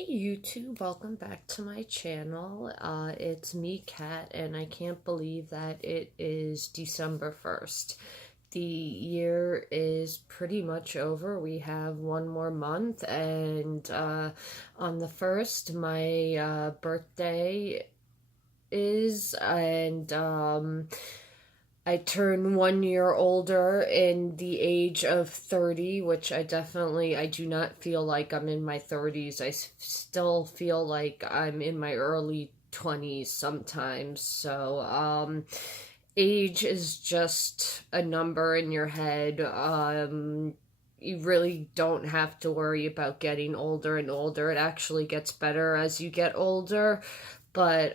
Hey YouTube, welcome back to my channel. It's me, Kat, and I can't believe that it is December 1st. The year is pretty much over. We have one more month, and on the 1st, my birthday is, and I turn 1 year older in the age of 30, which I do not feel like I'm in my 30s. Still feel like I'm in my early 20s sometimes. So, age is just a number in your head. You really don't have to worry about getting older and older. It actually gets better as you get older. But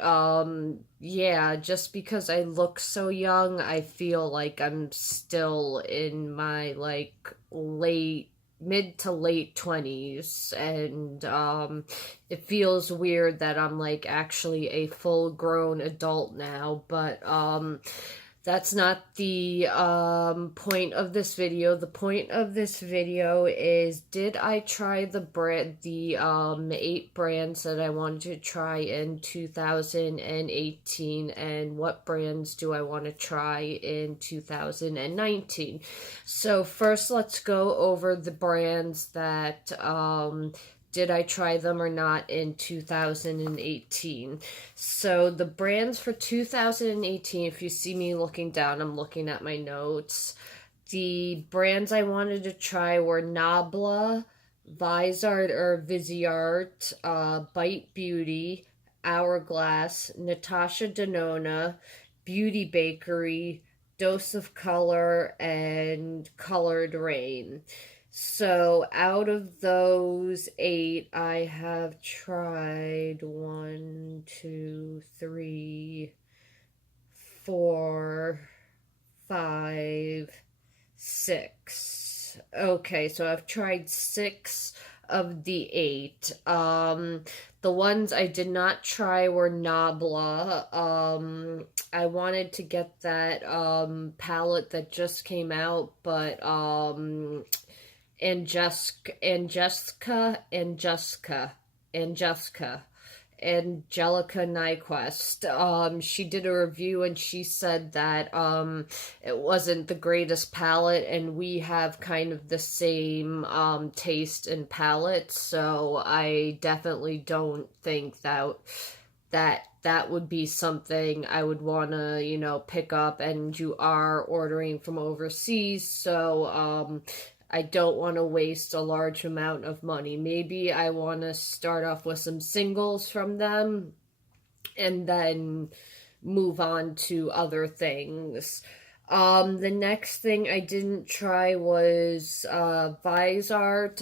yeah, just because I look so young, I feel like I'm still in my like late mid to late 20s, and it feels weird that I'm like actually a full grown adult now. But that's not the point of this video. The point of this video is, did I try the 8 brands that I wanted to try in 2018, and what brands do I want to try in 2019? So first, let's go over the brands that did I try them or not in 2018. So the brands for 2018, if you see me looking down, I'm looking at my notes. The brands I wanted to try were Nabla, Vizart or Viziart, Bite Beauty, Hourglass, Natasha Denona, Beauty Bakery, Dose of Color, and Colored Rain. So out of those 8, I have tried 1, 2, 3, 4, 5, 6. Okay, so I've tried 6 of the 8. The ones I did not try were Nabla. I wanted to get that palette that just came out, but Angelica Nyquist. She did a review and she said that it wasn't the greatest palette, and we have kind of the same taste in palettes, so I definitely don't think that would be something I would want to, pick up, and you are ordering from overseas, so I don't want to waste a large amount of money. Maybe I want to start off with some singles from them and then move on to other things. The next thing I didn't try was Vizart.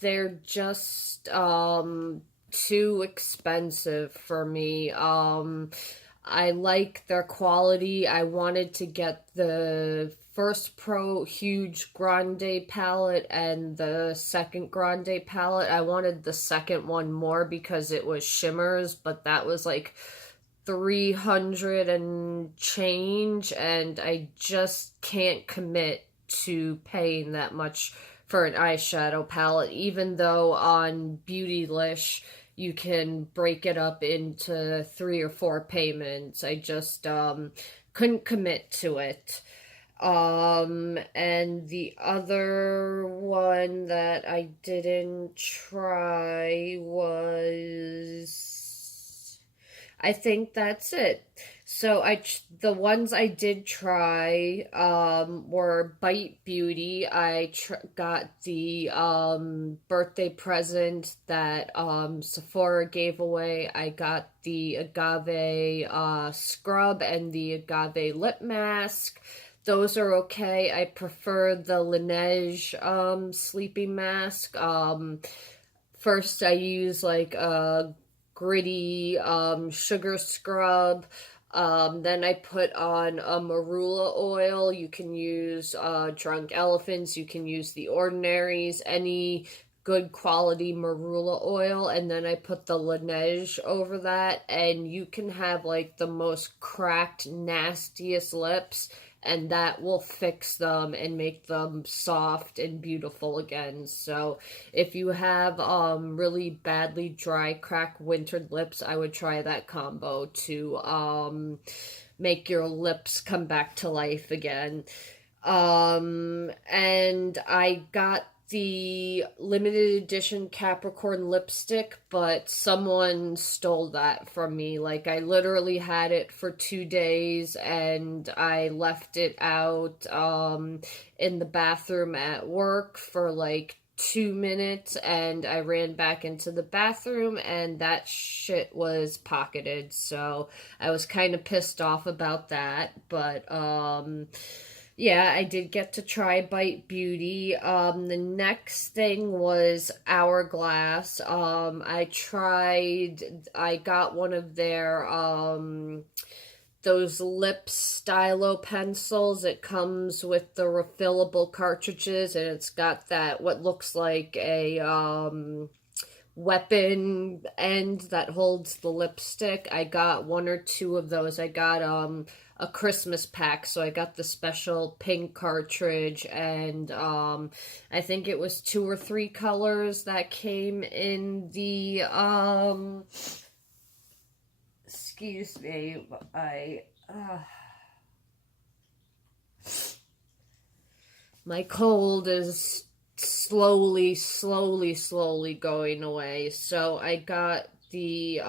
They're just too expensive for me. I like their quality. I wanted to get the first Pro huge Grande palette and the second Grande palette. I wanted the second one more because it was shimmers, but that was like 300 and change, and I just can't commit to paying that much for an eyeshadow palette, even though on Beautylish you can break it up into 3 or 4 payments. I just couldn't commit to it. And the other one that I didn't try was, I think that's it. So the ones I did try were Bite Beauty. I got the birthday present that Sephora gave away. I got the agave scrub and the agave lip mask. Those are okay. I prefer the Laneige sleeping mask. First I use like a gritty sugar scrub. Then I put on a marula oil. You can use Drunk Elephants. You can use the Ordinaries, any good quality marula oil. And then I put the Laneige over that. And you can have like the most cracked, nastiest lips, and that will fix them and make them soft and beautiful again. So if you have really badly dry, cracked, wintered lips, I would try that combo to make your lips come back to life again. And I got the limited edition Capricorn lipstick, but someone stole that from me. Like, I literally had it for 2 days and I left it out in the bathroom at work for like 2 minutes, and I ran back into the bathroom and that shit was pocketed. So I was kind of pissed off about that, but yeah, I did get to try Bite Beauty. The next thing was Hourglass. I got one of their, those lip stylo pencils. It comes with the refillable cartridges, and it's got that, what looks like a, weapon end that holds the lipstick. I got one or two of those. I got a Christmas pack, so I got the special pink cartridge, and I think it was 2 or 3 colors that came in the excuse me, my cold is slowly going away. So I got the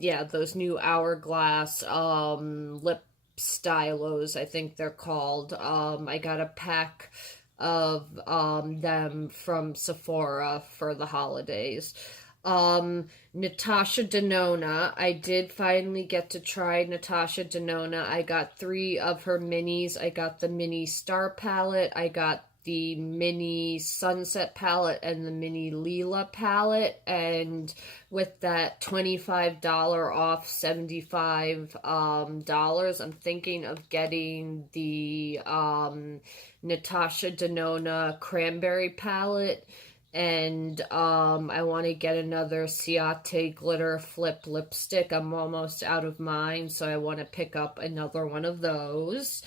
yeah, those new Hourglass lip stylos, I think they're called. I got a pack of them from Sephora for the holidays. Natasha Denona. I did finally get to try Natasha Denona. I got 3 of her minis. I got the mini Star palette. I got the mini Sunset palette and the mini Leela palette. And with that $25 off $75, I'm thinking of getting the Natasha Denona Cranberry palette. And I want to get another Ciate Glitter Flip lipstick. I'm almost out of mine, so I want to pick up another one of those.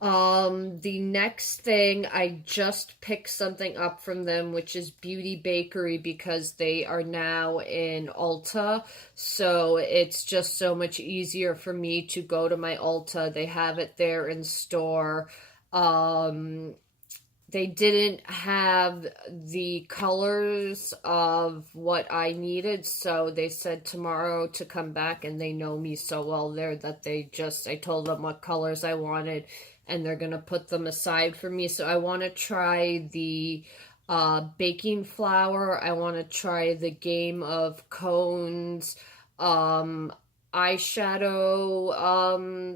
The next thing, I just picked something up from them, which is Beauty Bakery, because they are now in Ulta. So it's just so much easier for me to go to my Ulta. They have it there in store. They didn't have the colors of what I needed, so they said tomorrow to come back, and they know me so well there that I told them what colors I wanted, and they're gonna put them aside for me. So I want to try the baking flour. I want to try the Game of Cones eyeshadow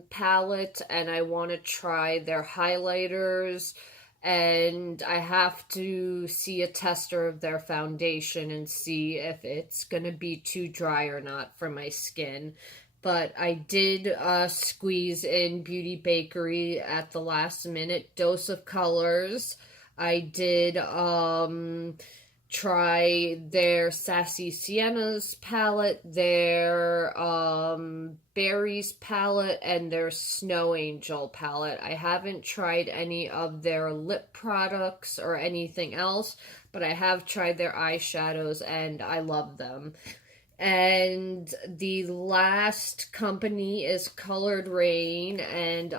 palette, and I want to try their highlighters. And I have to see a tester of their foundation and see if it's going to be too dry or not for my skin. But I did squeeze in Beauty Bakery at the last minute. Dose of Colors. I did try their Sassy Siennas palette, their Berries palette, and their Snow Angel palette. I haven't tried any of their lip products or anything else, but I have tried their eyeshadows and I love them. And the last company is Colored Rain, and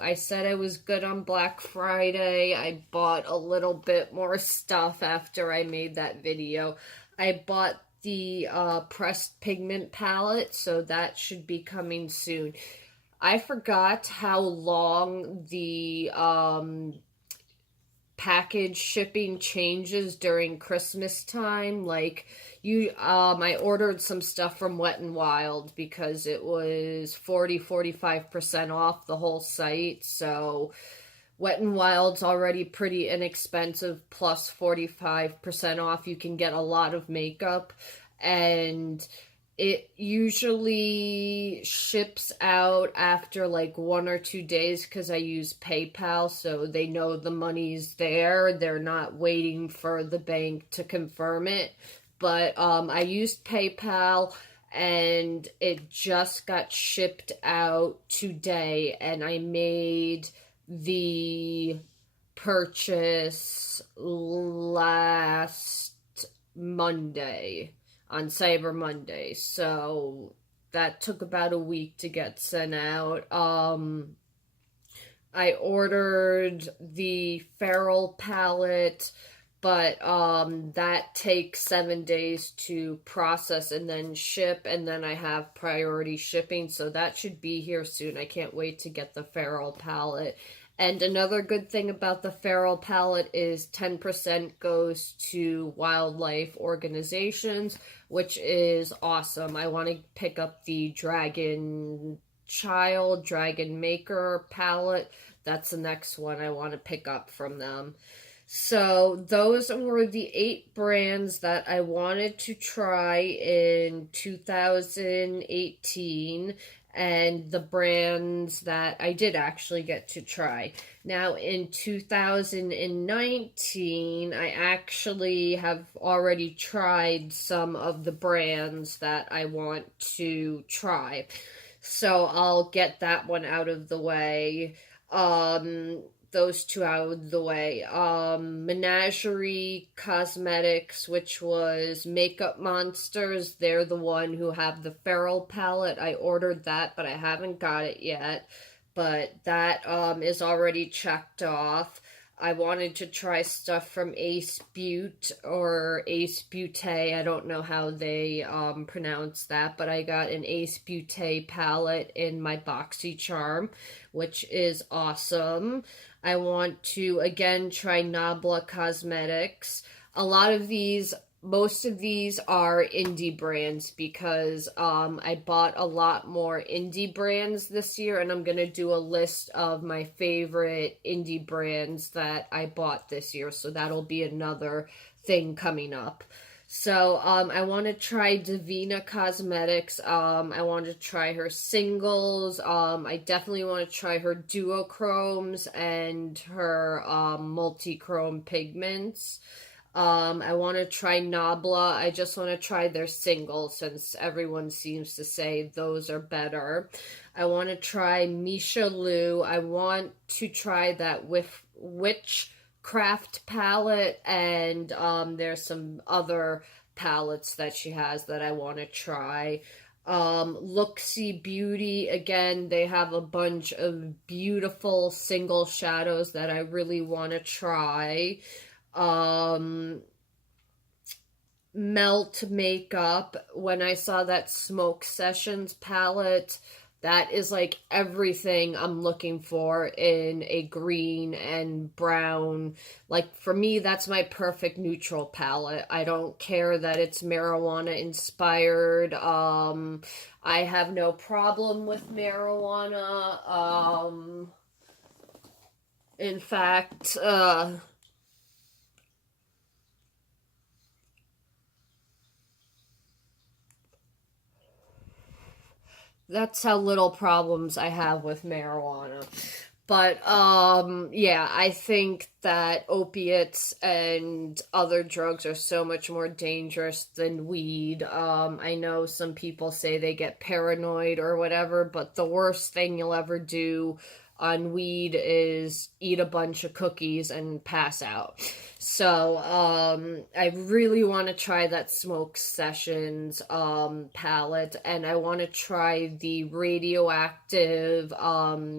I said I was good on Black Friday. I bought a little bit more stuff after I made that video. I bought the pressed pigment palette, so that should be coming soon. I forgot how long the package shipping changes during Christmas time. Like, I ordered some stuff from Wet n Wild because it was 45% off the whole site. So Wet n Wild's already pretty inexpensive, plus 45% off. You can get a lot of makeup, and it usually ships out after like 1 or 2 days because I use PayPal, so they know the money's there. They're not waiting for the bank to confirm it. But I used PayPal, and it just got shipped out today, and I made the purchase last Monday, on Cyber Monday. So that took about a week to get sent out. I ordered the Feral palette, but that takes 7 days to process and then ship, and then I have priority shipping, so that should be here soon. I can't wait to get the Feral palette. And another good thing about the Feral palette is 10% goes to wildlife organizations, which is awesome. I want to pick up the Dragon Maker palette. That's the next one I want to pick up from them. So those were the 8 brands that I wanted to try in 2018, and the brands that I did actually get to try. Now in 2019, I actually have already tried some of the brands that I want to try. So I'll get that one out of the way. Those two out of the way. Menagerie Cosmetics, which was Makeup Monsters. They're the one who have the Feral palette. I ordered that, but I haven't got it yet. But that is already checked off. I wanted to try stuff from Ace Butte or Ace Butte. I don't know how they pronounce that, but I got an Ace Butte palette in my BoxyCharm, which is awesome. I want to again try Nabla Cosmetics. Most of these are indie brands because I bought a lot more indie brands this year, and I'm going to do a list of my favorite indie brands that I bought this year, so that'll be another thing coming up. So I want to try Divina Cosmetics. I want to try her singles. I definitely want to try her duochromes and her multi-chrome pigments. I want to try Nabla. I just want to try their singles since everyone seems to say those are better. I want to try Misha Lu. I want to try that Witchcraft palette, and there's some other palettes that she has that I want to try. Looksy Beauty, again, they have a bunch of beautiful single shadows that I really want to try. Melt Makeup, when I saw that Smoke Sessions palette, that is like everything I'm looking for in a green and brown. Like for me, that's my perfect neutral palette. I don't care that it's marijuana inspired. I have no problem with marijuana. In fact, that's how little problems I have with marijuana. But yeah, I think that opiates and other drugs are so much more dangerous than weed. I know some people say they get paranoid or whatever, but the worst thing you'll ever do on weed is eat a bunch of cookies and pass out. So I really want to try that Smoke Sessions palette, and I want to try the Radioactive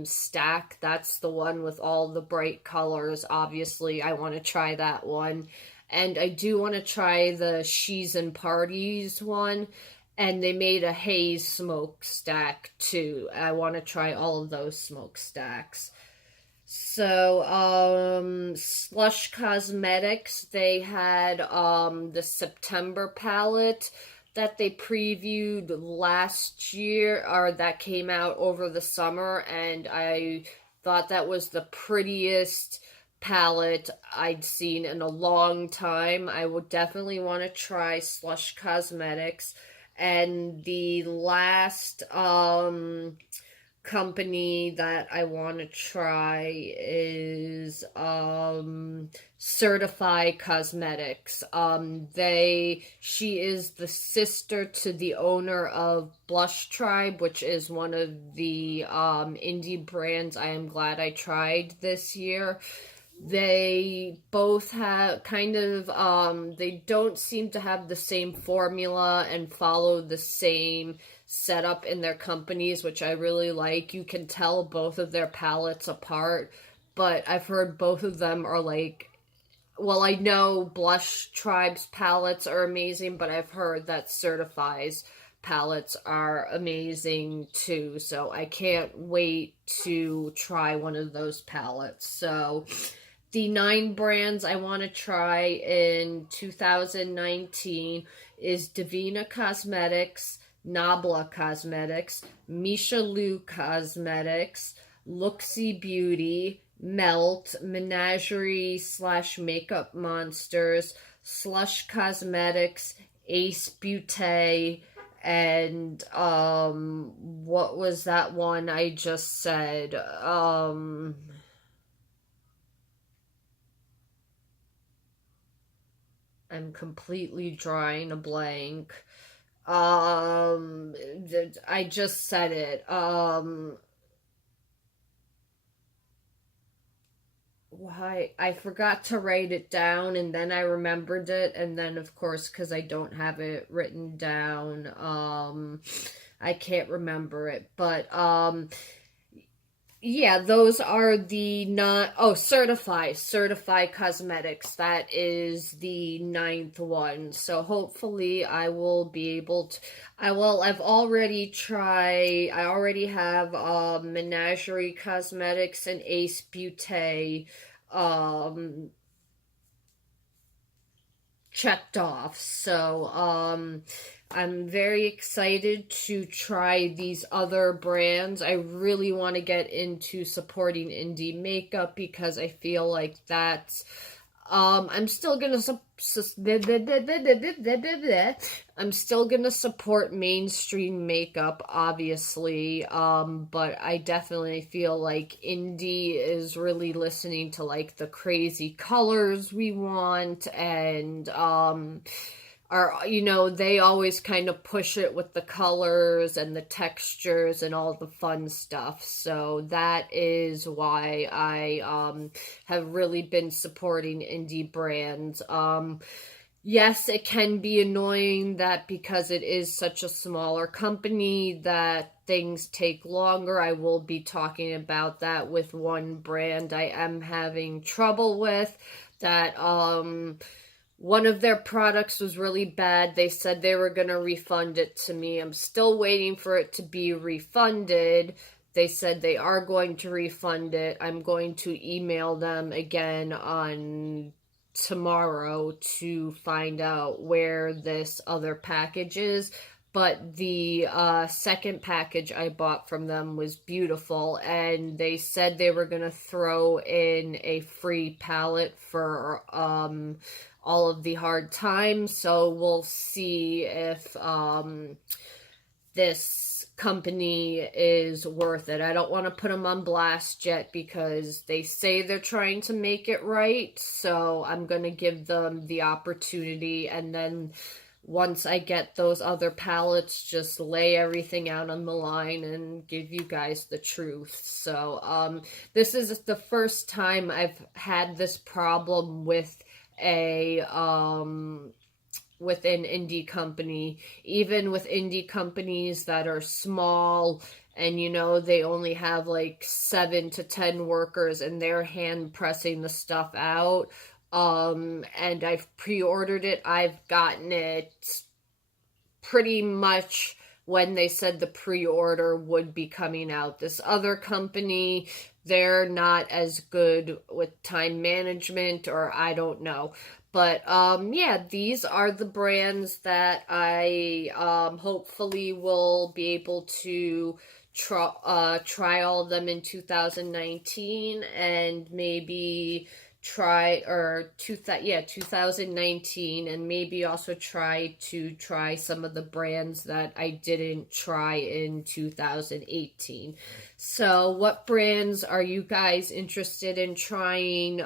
stack. That's the one with all the bright colors. Obviously, I want to try that one. And I do want to try the She's and Parties one. And they made a haze smoke stack too. I want to try all of those smoke stacks. So, Slush Cosmetics, they had the September palette that they previewed last year, or that came out over the summer, and I thought that was the prettiest palette I'd seen in a long time. I would definitely want to try Slush Cosmetics. And the last company that I want to try is Certify Cosmetics. She is the sister to the owner of Blush Tribe, which is one of the indie brands I am glad I tried this year. They both have kind of they don't seem to have the same formula and follow the same setup in their companies, which I really like. You can tell both of their palettes apart, but I've heard both of them are like, well, I know Blush Tribe's palettes are amazing, but I've heard that Certifies palettes are amazing too, so I can't wait to try one of those palettes. So the 9 brands I want to try in 2019 is Divina Cosmetics, Nabla Cosmetics, Michelou Cosmetics, Luxie Beauty, Melt, Menagerie / Makeup Monsters, Slush Cosmetics, Ace Beauté, and what was that one I just said? I'm completely drawing a blank. I just said it. Why I forgot to write it down and then I remembered it, and then of course because I don't have it written down, I can't remember it. But yeah, those are the not Certify Cosmetics. That is the 9th one. So hopefully I will be able to I've already tried. I already have Menagerie Cosmetics and Ace Beauté um checked off. So I'm very excited to try these other brands. I really want to get into supporting indie makeup because I feel like that's I'm still gonna I'm still gonna support mainstream makeup, obviously. But I definitely feel like indie is really listening to like the crazy colors we want, and are, they always kind of push it with the colors and the textures and all the fun stuff. So that is why I have really been supporting indie brands. Yes, it can be annoying that because it is such a smaller company that things take longer. I will be talking about that with one brand I am having trouble with, that one of their products was really bad. They said they were going to refund it to me. I'm still waiting for it to be refunded. They said they are going to refund it. I'm going to email them again on tomorrow to find out where this other package is. But the second package I bought from them was beautiful, and they said they were going to throw in a free palette for all of the hard times. So we'll see if this company is worth it. I don't want to put them on blast yet because they say they're trying to make it right. So I'm going to give them the opportunity, and then once I get those other palettes, just lay everything out on the line and give you guys the truth. So this is the first time I've had this problem with a with an indie company. Even with indie companies that are small and they only have like 7 to 10 workers and they're hand pressing the stuff out, and I've pre-ordered it. I've gotten it pretty much when they said the pre-order would be coming out. This other company, they're not as good with time management, or I don't know. But yeah, these are the brands that I hopefully will be able to try all of them in 2019, and maybe try, or 2019, and maybe also try some of the brands that I didn't try in 2018. So what brands are you guys interested in trying?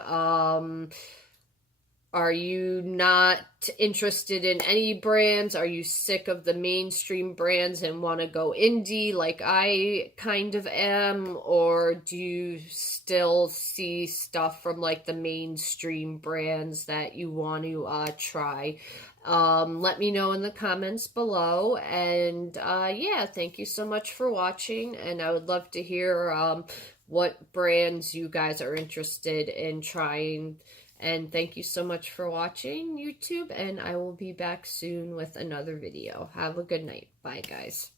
Are you not interested in any brands? Are you sick of the mainstream brands and want to go indie like I kind of am? Or do you still see stuff from like the mainstream brands that you want to try? Let me know in the comments below. And yeah, thank you so much for watching. And I would love to hear what brands you guys are interested in trying. And thank you so much for watching, YouTube, and I will be back soon with another video. Have a good night. Bye, guys.